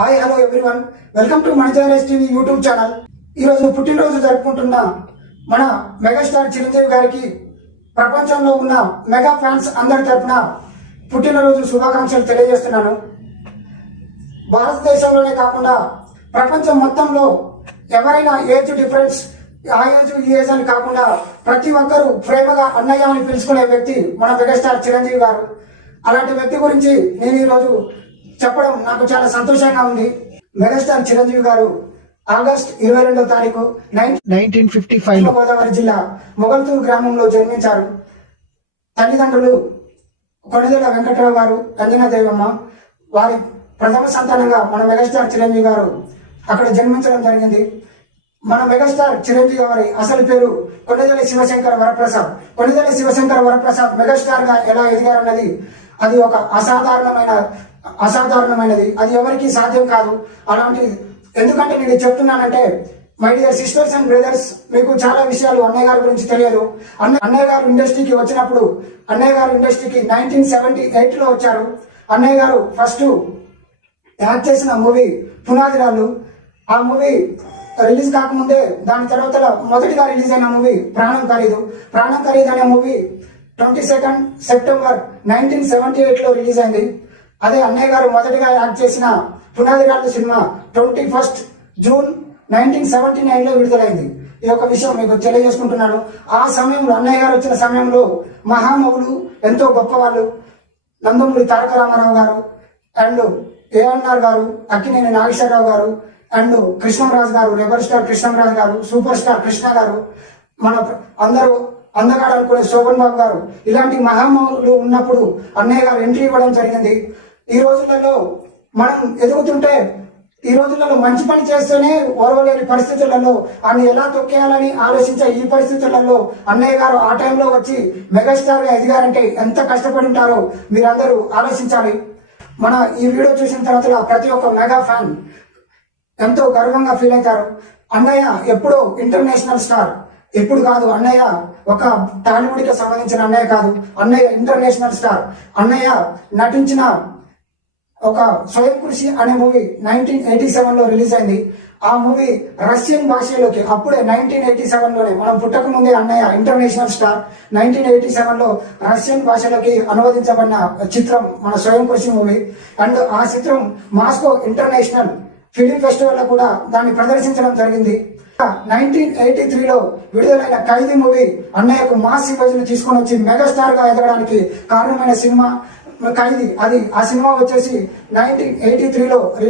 Hi hello everyone, welcome to మణిజారేస్ TV YouTube channel. ఈరోజు పుట్టినరోజు జరుపుకుంటున్న మన మెగాస్టార్ చిరంజీవి గారికి ప్రపంచంలో ఉన్న మెగా ఫ్యాన్స్ అందరి తరఫున పుట్టినరోజు శుభాకాంక్షలు తెలియజేస్తున్నాను. భారతదేశంలోనే కాకుండా ప్రపంచం మొత్తంలో ఎవరైనా ఏజ్ డిఫరెన్స్ ఆ ఏజ్ ఈ ఏజ్ అని కాకుండా ప్రతి ఒక్కరూ ప్రేమగా అన్నయ్య అని పిలుచుకునే వ్యక్తి మన మెగాస్టార్ చిరంజీవి గారు. అలాంటి వ్యక్తి గురించి నేను ఈరోజు చెప్పడం నాకు చాలా సంతోషంగా ఉంది. మెగాస్టార్ చిరంజీవి గారు ఆగస్ట్ 22వ తారీఖు 1955 గోదావరి జిల్లా మొగల్తూరు గ్రామంలో జన్మించారు. తల్లిదండ్రులు కొణిదెల వెంకట్రావు గారు, అంజనాదేవమ్మ. వారి ప్రథమ సంతానంగా మన మెగాస్టార్ చిరంజీవి గారు అక్కడ జన్మించడం జరిగింది. మన మెగాస్టార్ చిరంజీవి గారి అసలు పేరు కొణిదెల శివశంకర వరప్రసాద్. కొణిదెల శివశంకర వరప్రసాద్ మెగాస్టార్ గా ఎలా ఎదిగారన్నది అది ఒక అసాధారణమైనది. అది ఎవరికి సాధ్యం కాదు. అలాంటి ఎందుకంటే నేను చెప్తున్నానంటే, my dear sisters and brothers, మీకు చాలా విషయాలు అన్నయ్య గారి గురించి తెలియదు. అన్నయ్య గారు ఇండస్ట్రీకి వచ్చినప్పుడు, అన్నయ్య గారు ఇండస్ట్రీకి 1978లో వచ్చారు. అన్నయ్య గారు ఫస్ట్ యాక్ట్ చేసిన మూవీ పునాదిరాళ్ళు. ఆ మూవీ రిలీజ్ కాకముందే దాని తర్వాత మొదటిగా రిలీజ్ అయిన మూవీ ప్రాణం ఖరీదు. ప్రాణం ఖరీదు అనే మూవీ 22 సెప్టెంబర్ 1978లో రిలీజ్ అయింది. అదే అన్నయ్య గారు మొదటిగా యాక్ట్ చేసిన పునాదిరాళ్ళు సినిమా 21 జూన్ 1979లో విడుదలైంది. ఈ యొక్క విషయం మీకు తెలియజేసుకుంటున్నాను. ఆ సమయంలో అన్నయ్య గారు వచ్చిన సమయంలో మహామవులు, ఎంతో గొప్పవాళ్ళు, నందమూరి తారక రామారావు గారు అండ్ ఏఎన్ఆర్ గారు, అక్కినేని నాగేశ్వరరావు గారు అండ్ కృష్ణంరాజు గారు, రెబల్ స్టార్ కృష్ణంరాజు గారు, సూపర్ స్టార్ కృష్ణ గారు, మన అందరూ అందగాడు అనుకునే శోభన్ బాబు గారు, ఇలాంటి మహామౌలు ఉన్నప్పుడు అన్నయ్య గారు ఎంట్రీ ఇవ్వడం జరిగింది. ఈ రోజులలో మనం ఎదుగుతుంటే, ఈ రోజులలో మంచి పని చేస్తేనే ఓర్వలేని పరిస్థితులలో ఆయన ఎలా తొక్కేయాలని ఆలోచించే ఈ పరిస్థితులలో అన్నయ్య గారు ఆ టైంలో వచ్చి మెగాస్టార్ గా ఎదిగారంటే ఎంత కష్టపడి ఉంటారో మీరందరూ ఆలోచించాలి. మన ఈ వీడియో చూసిన తర్వాత ప్రతి ఒక్క మెగా ఫ్యాన్ ఎంతో గర్వంగా ఫీల్ అవుతారు. అన్నయ్య ఎప్పుడో ఇంటర్నేషనల్ స్టార్, ఎప్పుడు కాదు. అన్నయ్య ఒక టాలీవుడ్ కి సంబంధించిన అన్నయ్య కాదు, అన్నయ్య ఇంటర్నేషనల్ స్టార్. అన్నయ్య నటించిన ఒక స్వయం కృషి అనే మూవీ 1987లో రిలీజ్ అయింది. ఆ మూవీ రష్యన్ భాషలోకి అప్పుడే 1987లోనే, మనం పుట్టక ముందే అన్నయ్య ఇంటర్నేషనల్ స్టార్. 1987లో రష్యన్ భాషలోకి అనువదించబడిన చిత్రం మన స్వయం కృషి మూవీ. అండ్ ఆ చిత్రం మాస్కో ఇంటర్నేషనల్ ఫిలిం ఫెస్టివల్ లో కూడా దాన్ని ప్రదర్శించడం జరిగింది. 1983లో విడుదలైన ఖైదీ మూవీ అన్నయ్యకు మాస్ ఇమేజ్ ను తీసుకొని వచ్చి మెగాస్టార్ గా ఎదగడానికి కారణమైన సినిమా ఖైదీ. అది ఆ సినిమా వచ్చేసి 1983లో